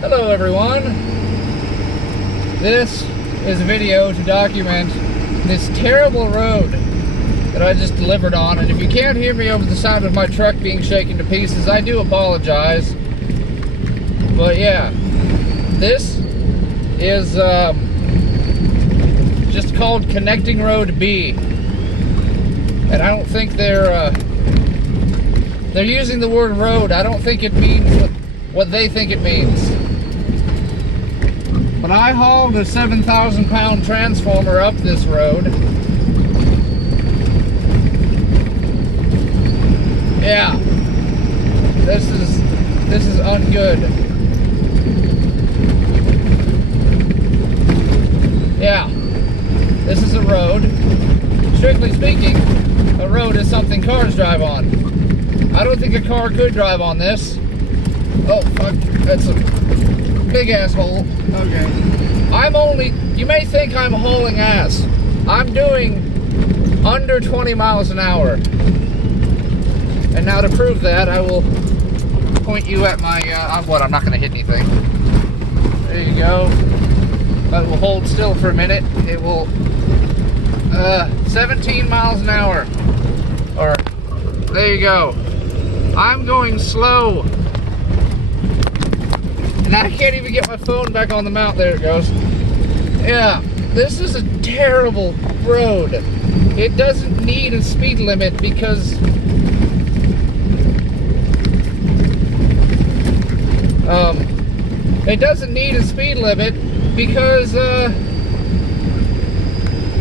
Hello everyone. This is a video to document this terrible road that I just delivered on, and if you can't hear me over the sound of my truck being shaken to pieces, I do apologize. But yeah, this is just called Connecting Road B, and I don't think they're using the word road. I don't think it means what they think it means. But I hauled a 7,000-pound transformer up this road. Yeah, this is ungood. Yeah, this is a road. Strictly speaking, a road is something cars drive on. I don't think a car could drive on this. Oh, fuck, that's a big asshole. Okay. You may think I'm hauling ass. I'm doing under 20 miles an hour. And now to prove that, I will point you at my, I'm not gonna hit anything. There you go. But we'll hold still for a minute. It will, 17 miles an hour. Or, there you go. I'm going slow. And I can't even get my phone back on the mount. There it goes. Yeah, this is a terrible road. It doesn't need a speed limit because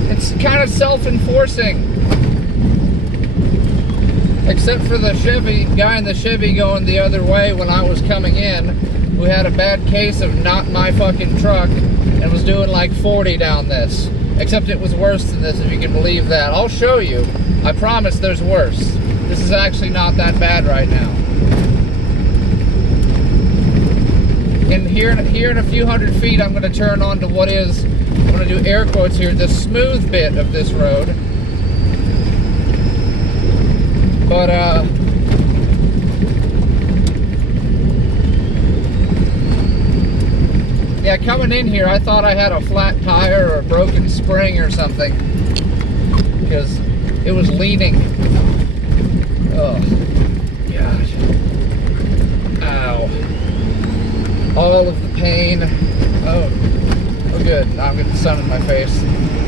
it's kind of self-enforcing. Except for the guy in the Chevy going the other way when I was coming in, who had a bad case of not my fucking truck and was doing like 40 down this. Except it was worse than this, if you can believe that. I'll show you. I promise there's worse. This is actually not that bad right now. And here in a few hundred feet, I'm going to turn on to what is, I'm going to do air quotes here, the smooth bit of this road. But, yeah, coming in here, I thought I had a flat tire or a broken spring or something, because it was leaning. Oh, gosh. Ow. All of the pain. Oh, good. Now I'm getting the sun in my face.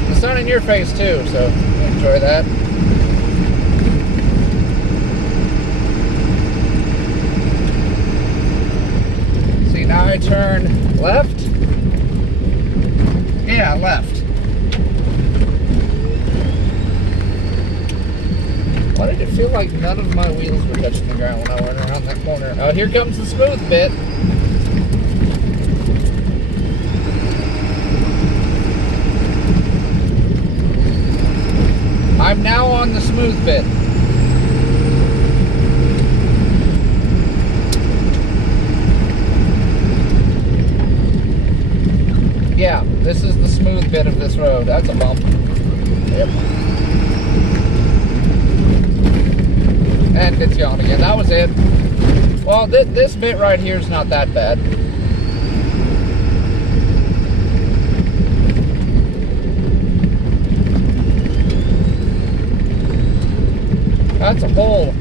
The sun in your face, too, so enjoy that. See, now I turn left. Yeah, left. Why did it feel like none of my wheels were touching the ground when I went around that corner? Oh, here comes the smooth bit. I'm now on the smooth bit. Yeah, this is the smooth bit of this road. That's a bump. Yep. And it's gone again. That was it. Well, this bit right here is not that bad. That's a hole.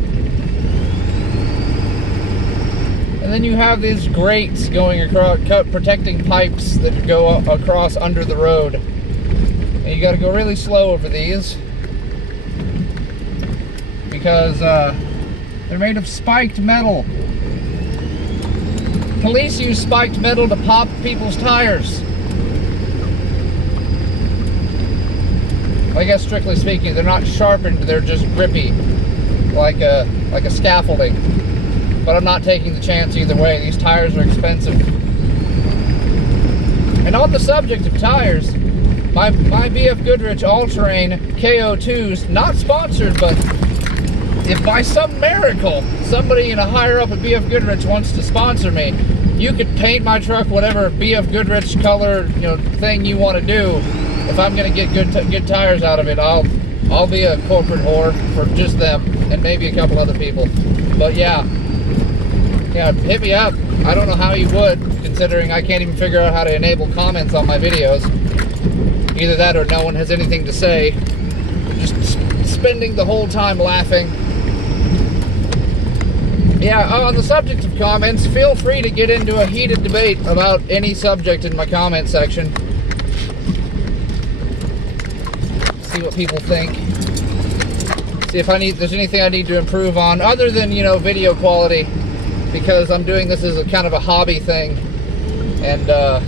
And then you have these grates going across, protecting pipes that go across under the road. And you got to go really slow over these because they're made of spiked metal. Police use spiked metal to pop people's tires. I guess strictly speaking, they're not sharpened; they're just grippy, like a scaffolding. But I'm not taking the chance either way. These tires are expensive. And on the subject of tires, my BF Goodrich All-Terrain KO2s, not sponsored, but if by some miracle somebody in a higher up at BF Goodrich wants to sponsor me, you could paint my truck whatever BF Goodrich color, thing you want to do. If I'm gonna get good tires out of it, I'll be a corporate whore for just them and maybe a couple other people. But yeah, Yeah, hit me up. I don't know how you would, considering I can't even figure out how to enable comments on my videos. Either that or no one has anything to say. Just spending the whole time laughing. Yeah, on the subject of comments, feel free to get into a heated debate about any subject in my comment section. See what people think. See if there's anything I need to improve on, other than, you know, video quality, because I'm doing this as a kind of a hobby thing. And the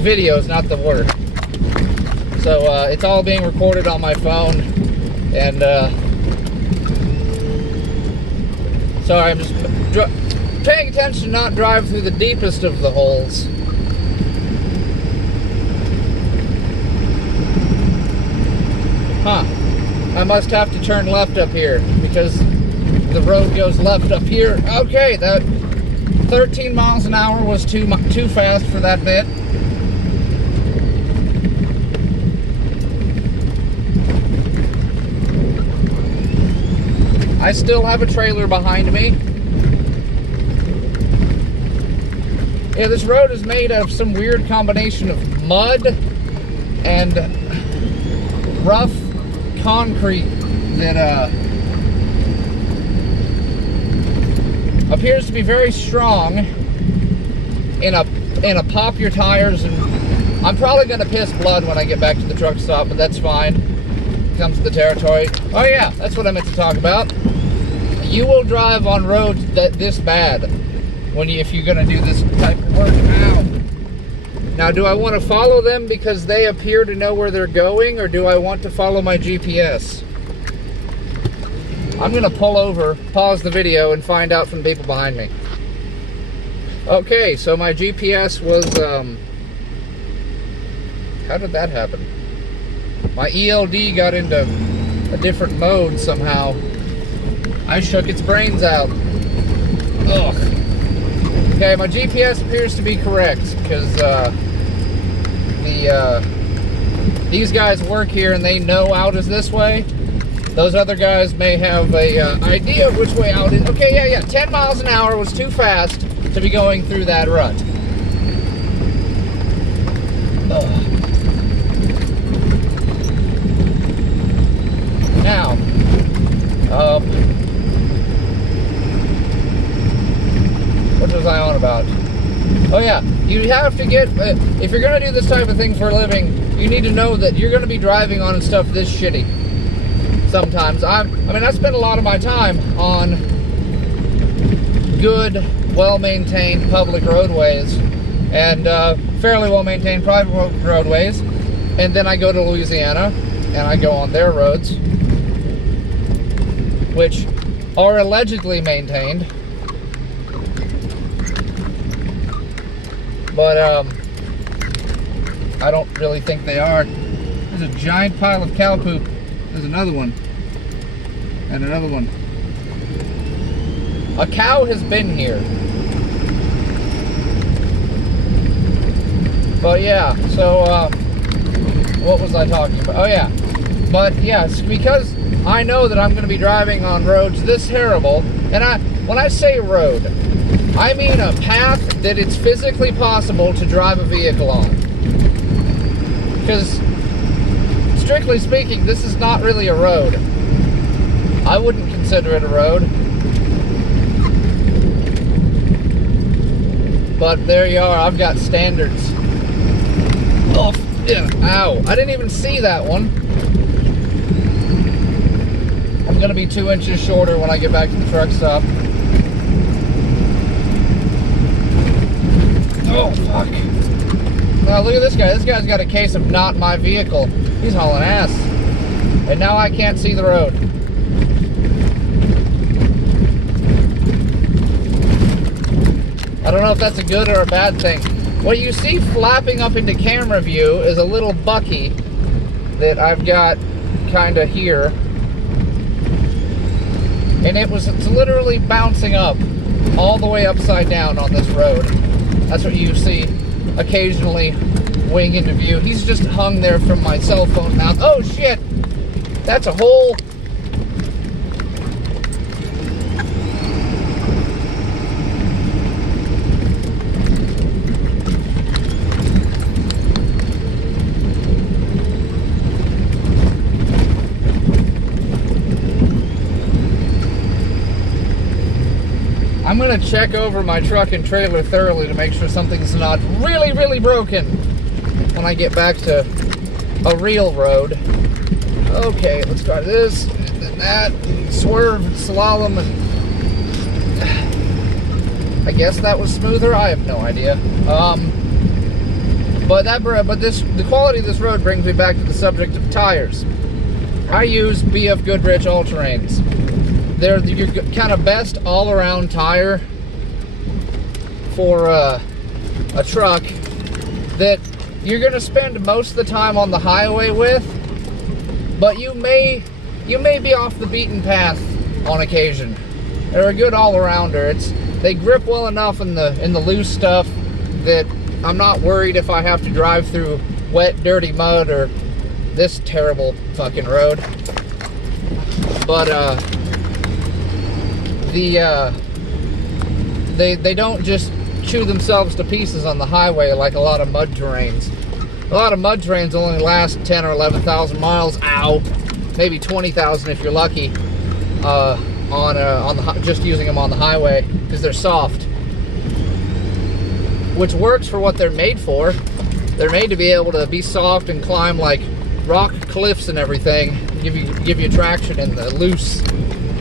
video is not the work. So it's all being recorded on my phone, and sorry, I'm just paying attention to not drive through the deepest of the holes. Huh. I must have to turn left up here, because the road goes left up here. Okay, that 13 miles an hour was too fast for that bit. I still have a trailer behind me. Yeah, this road is made of some weird combination of mud and rough concrete that appears to be very strong in a pop your tires, and I'm probably gonna piss blood when I get back to the truck stop, but that's fine. Comes to the territory. Oh yeah, that's what I meant to talk about. You will drive on roads this bad if you're gonna do this type of work. Ow. Now, do I want to follow them because they appear to know where they're going, or do I want to follow my GPS? I'm gonna pull over, pause the video, and find out from the people behind me. Okay, so my GPS was, how did that happen? My ELD got into a different mode somehow. I shook its brains out. Ugh. Okay, my GPS appears to be correct, because these guys work here and they know out is this way. Those other guys may have a idea of which way out is. Okay, yeah, 10 miles an hour was too fast to be going through that rut. Ugh. Now, what was I on about? Oh yeah, you have to get, if you're going to do this type of thing for a living, you need to know that you're going to be driving on stuff this shitty. Sometimes. I mean, I spend a lot of my time on good, well-maintained public roadways and fairly well-maintained private roadways, and then I go to Louisiana and I go on their roads, which are allegedly maintained. But I don't really think they are. There's a giant pile of cow poop. There's another one. And another one. A cow has been here. But yeah, so what was I talking about? Oh yeah. But yes, because I know that I'm going to be driving on roads this terrible, and when I say road, I mean a path that it's physically possible to drive a vehicle on. Because, strictly speaking, this is not really a road. I wouldn't consider it a road. But there you are, I've got standards. Oh, yeah, ow. I didn't even see that one. I'm going to be 2 inches shorter when I get back to the truck stop. Oh, fuck. Now, look at this guy. This guy's got a case of not my vehicle. He's hauling ass. And now I can't see the road. I don't know if that's a good or a bad thing. What you see flapping up into camera view is a little bucky that I've got kind of here. And it's literally bouncing up all the way upside down on this road. That's what you see occasionally wing into view. He's just hung there from my cell phone mount. Oh shit! That's a whole I'm gonna check over my truck and trailer thoroughly to make sure something's not really, really broken when I get back to a real road. Okay, let's try this, and then that, and swerve, and slalom, and I guess that was smoother. I have no idea. But the quality of this road brings me back to the subject of tires. I use BF Goodrich All-Terrains. They're your kind of best all-around tire for a truck that you're going to spend most of the time on the highway with, but you may be off the beaten path on occasion. They're a good all-arounder. They grip well enough in the loose stuff that I'm not worried if I have to drive through wet, dirty mud or this terrible fucking road. But they don't just chew themselves to pieces on the highway like a lot of mud terrains. A lot of mud terrains only last 10 or 11,000 miles. Ow, maybe 20,000 if you're lucky. Just using them on the highway because they're soft, which works for what they're made for. They're made to be able to be soft and climb like rock cliffs and everything, give you traction in the loose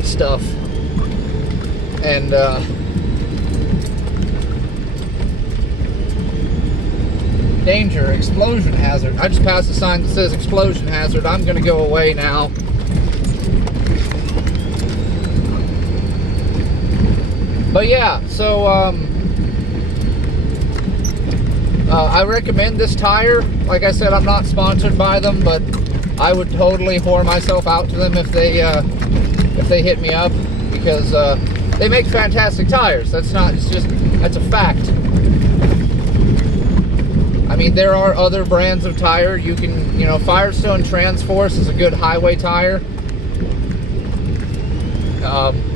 stuff. And danger, explosion hazard. I just passed a sign that says explosion hazard. I'm gonna go away now. But yeah, so I recommend this tire. Like I said, I'm not sponsored by them, but I would totally whore myself out to them if they hit me up, because they make fantastic tires. That's a fact. I mean, there are other brands of tire. You can, Firestone Transforce is a good highway tire.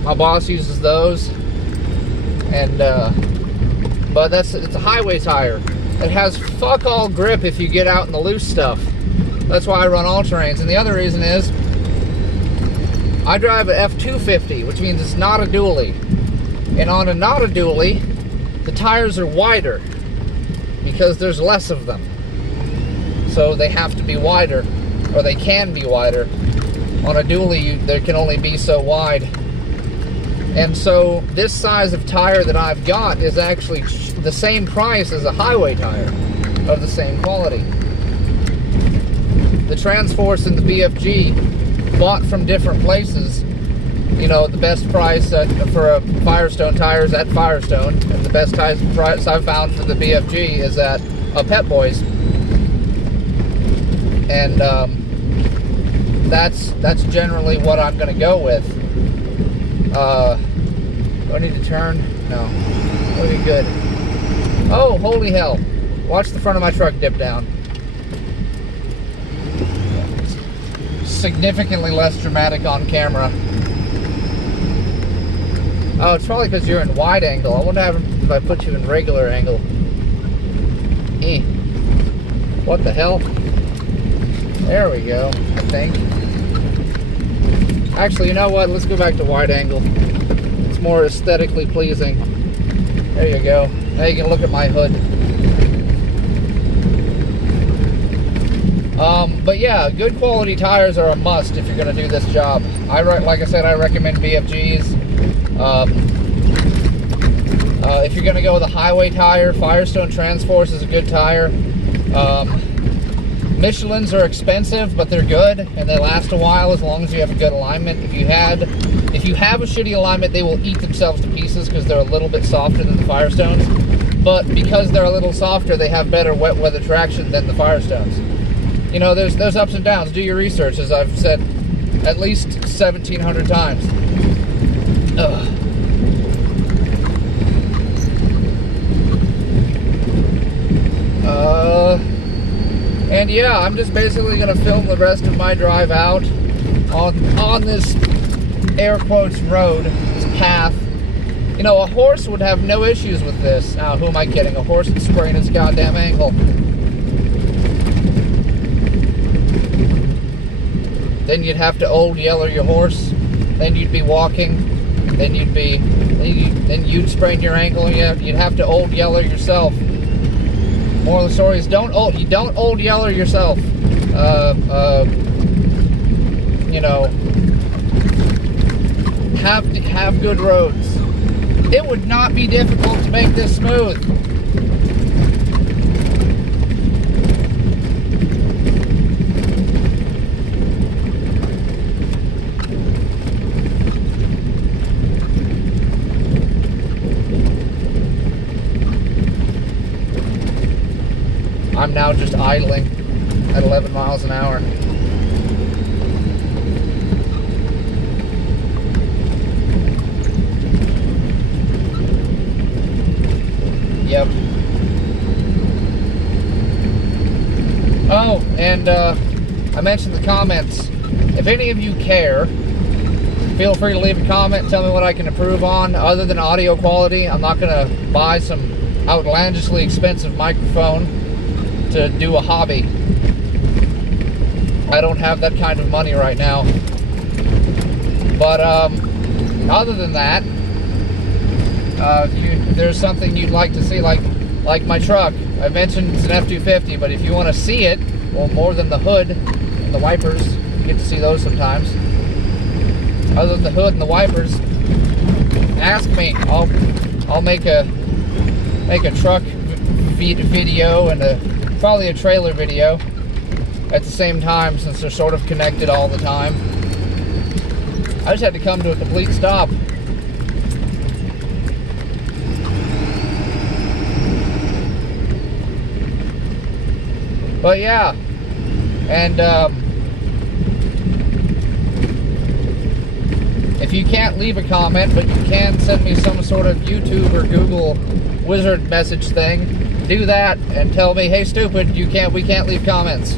My boss uses those. And but it's a highway tire. It has fuck all grip if you get out in the loose stuff. That's why I run all-terrains. And the other reason is I drive a F250, which means it's not a dually. And on a not a dually, the tires are wider because there's less of them. So they have to be wider, or they can be wider. On a dually, there can only be so wide. And so this size of tire that I've got is actually the same price as a highway tire of the same quality. The Transforce and the BFG, bought from different places. The best price for a Firestone tire is at Firestone, and the best price I've found for the BFG is at Pep Boys. And that's generally what I'm going to go with. Do I need to turn? No. Looking good. Oh, holy hell. Watch the front of my truck dip down. Significantly less dramatic on camera. Oh, it's probably because you're in wide angle. I wonder if I put you in regular angle. What the hell? There we go, I think. Actually, you know what? Let's go back to wide angle. It's more aesthetically pleasing. There you go. Now you can look at my hood. But yeah, good quality tires are a must if you're going to do this job. Like I said, I recommend BFGs. If you're going to go with a highway tire, Firestone Transforce is a good tire. Michelin's are expensive, but they're good and they last a while as long as you have a good alignment. If you have a shitty alignment, they will eat themselves to pieces because they're a little bit softer than the Firestones. But because they're a little softer, they have better wet weather traction than the Firestones. There's ups and downs. Do your research, as I've said at least 1,700 times. Ugh. And yeah, I'm just basically gonna film the rest of my drive out on this air quotes road, this path. A horse would have no issues with this. Now, who am I kidding? A horse would sprain its goddamn ankle. Then you'd have to old yeller your horse. Then you'd be walking. Then you'd be then you'd sprain your ankle and you'd have to old yeller yourself. Moral of the story is you don't old yeller yourself. You know, have good roads. It would not be difficult to make this smooth. I'm now just idling at 11 miles an hour. Yep. Oh, and I mentioned the comments. If any of you care, feel free to leave a comment. Tell me what I can improve on. Other than audio quality, I'm not going to buy some outlandishly expensive microphone to do a hobby. I don't have that kind of money right now. But other than that, if there's something you'd like to see, like my truck. I mentioned it's an F-250, but if you want to see it, well, more than the hood and the wipers, you get to see those sometimes. Other than the hood and the wipers, ask me. I'll make a truck video and probably a trailer video at the same time, since they're sort of connected all the time. I just had to come to a complete stop. But yeah, and if you can't leave a comment, but you can send me some sort of YouTube or Google wizard message thing, do that and tell me, hey stupid, we can't leave comments.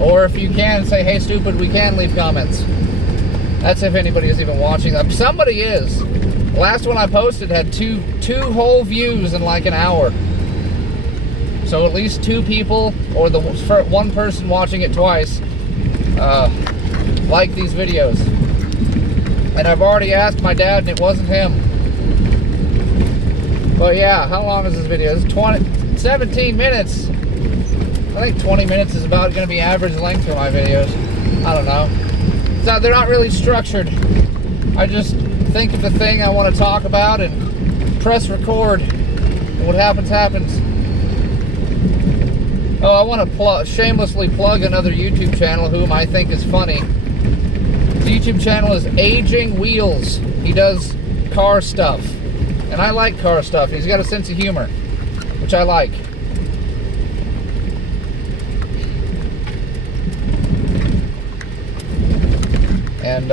Or if you can, say, hey stupid, we can leave comments. That's if anybody is even watching them. Somebody is. The last one I posted had two whole views in like an hour. So at least 2 people, or the one person watching it twice, like these videos. And I've already asked my dad, and it wasn't him. But yeah, how long is this video? It's 17 minutes. I think 20 minutes is about going to be average length for my videos. I don't know. So they're not really structured. I just think of the thing I want to talk about and press record. And what happens, happens. Oh, I want to shamelessly plug another YouTube channel whom I think is funny. His YouTube channel is Aging Wheels. He does car stuff. And I like car stuff. He's got a sense of humor, which I like. And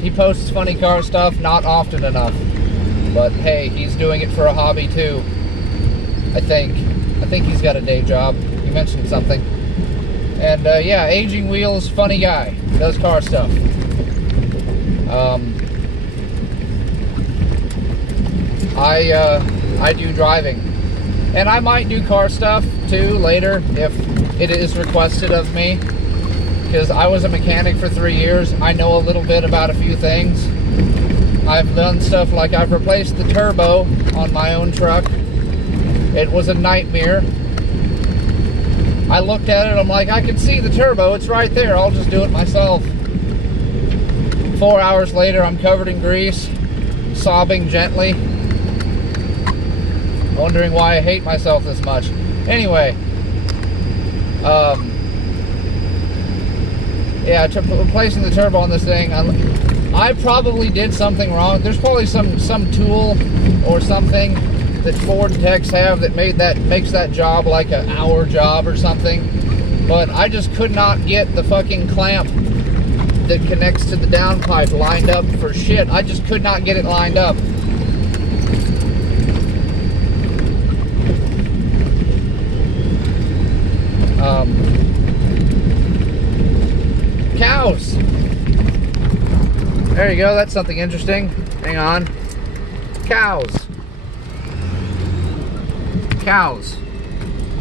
he posts funny car stuff, not often enough. But hey, he's doing it for a hobby too. I think he's got a day job. He mentioned something. And yeah, Aging Wheels, funny guy, does car stuff. I do driving, and I might do car stuff too later if it is requested of me, because I was a mechanic for 3 years. I know a little bit about a few things. I've done stuff like I've replaced the turbo on my own truck. It was a nightmare. I looked at it, I'm like, I can see the turbo, it's right there, I'll just do it myself. 4 hours later, I'm covered in grease, sobbing gently, wondering why I hate myself this much. Anyway, yeah, replacing the turbo on this thing, I probably did something wrong. There's probably some tool or something that Ford techs have that makes that job like an hour job or something. But I just could not get the fucking clamp that connects to the downpipe lined up for shit. I just could not get it lined up. Cows. There you go, that's something interesting. Hang on. Cows. Cows.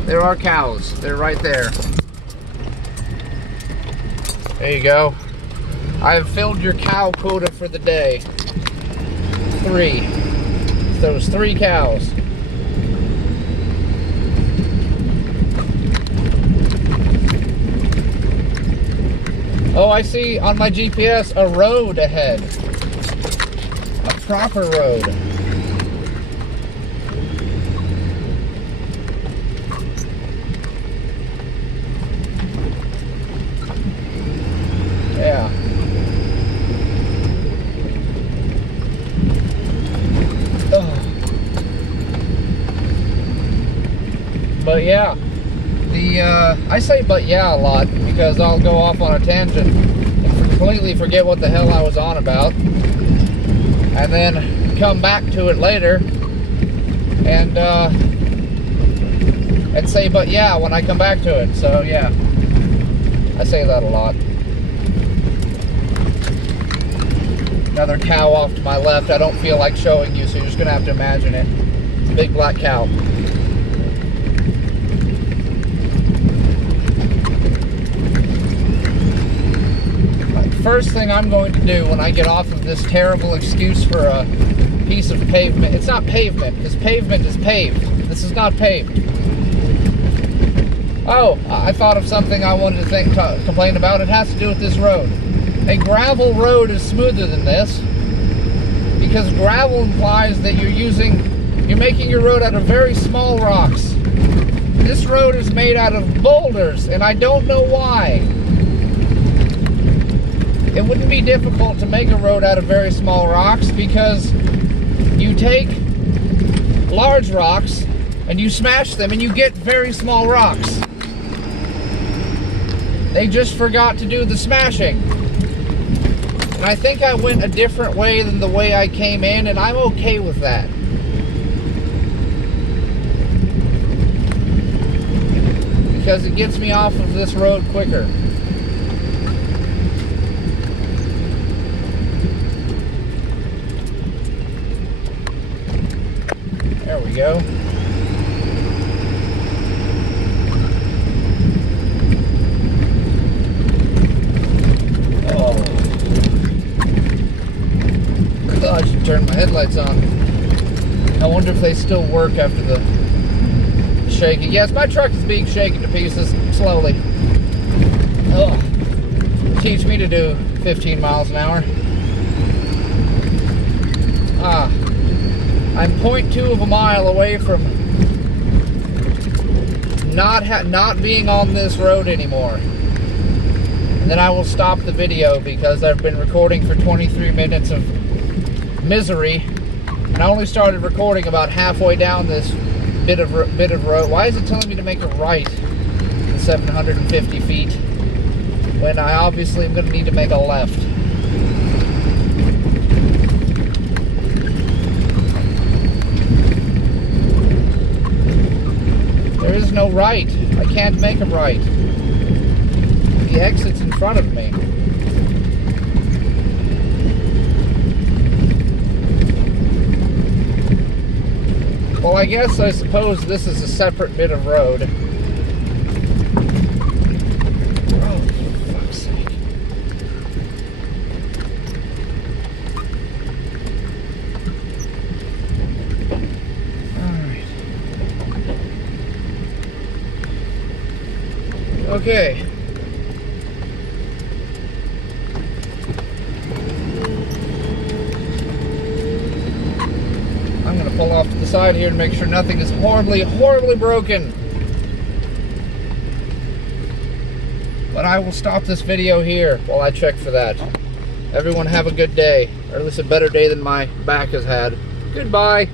There are cows. They're right there. There you go. I have filled your cow quota for the day. 3. Those 3 cows. Oh, I see on my GPS a road ahead. A proper road. Yeah. Ugh. But yeah, I say but yeah a lot because I'll go off on a tangent and completely forget what the hell I was on about, and then come back to it later and say but yeah when I come back to it. So yeah, I say that a lot. Another cow off to my left. I don't feel like showing you, so you're just gonna have to imagine it. Big black cow. First thing I'm going to do when I get off of this terrible excuse for a piece of pavement. It's not pavement, because pavement is paved. This is not paved. Oh, I thought of something I wanted to complain about. It has to do with this road. A gravel road is smoother than this, because gravel implies that you're making your road out of very small rocks. This road is made out of boulders, and I don't know why. It wouldn't be difficult to make a road out of very small rocks, because you take large rocks and you smash them and you get very small rocks. They just forgot to do the smashing. And I think I went a different way than the way I came in, and I'm okay with that. Because it gets me off of this road quicker. There we go. Oh. I should turn my headlights on. I wonder if they still work after the shaking. Yes, my truck is being shaken to pieces slowly. Oh. Teach me to do 15 miles an hour. Ah. I'm 0.2 of a mile away from not being on this road anymore. And then I will stop the video because I've been recording for 23 minutes of misery. And I only started recording about halfway down this bit of road. Why is it telling me to make a right in 750 feet when I obviously am going to need to make a left? There is no right. I can't make a right. The exit's in front of me. Well, I suppose this is a separate bit of road. Oh, for fuck's sake. Alright. Okay. I'm going to pull off to the side here and make sure nothing is horribly, horribly broken. But I will stop this video here while I check for that. Everyone have a good day, or at least a better day than my back has had. Goodbye.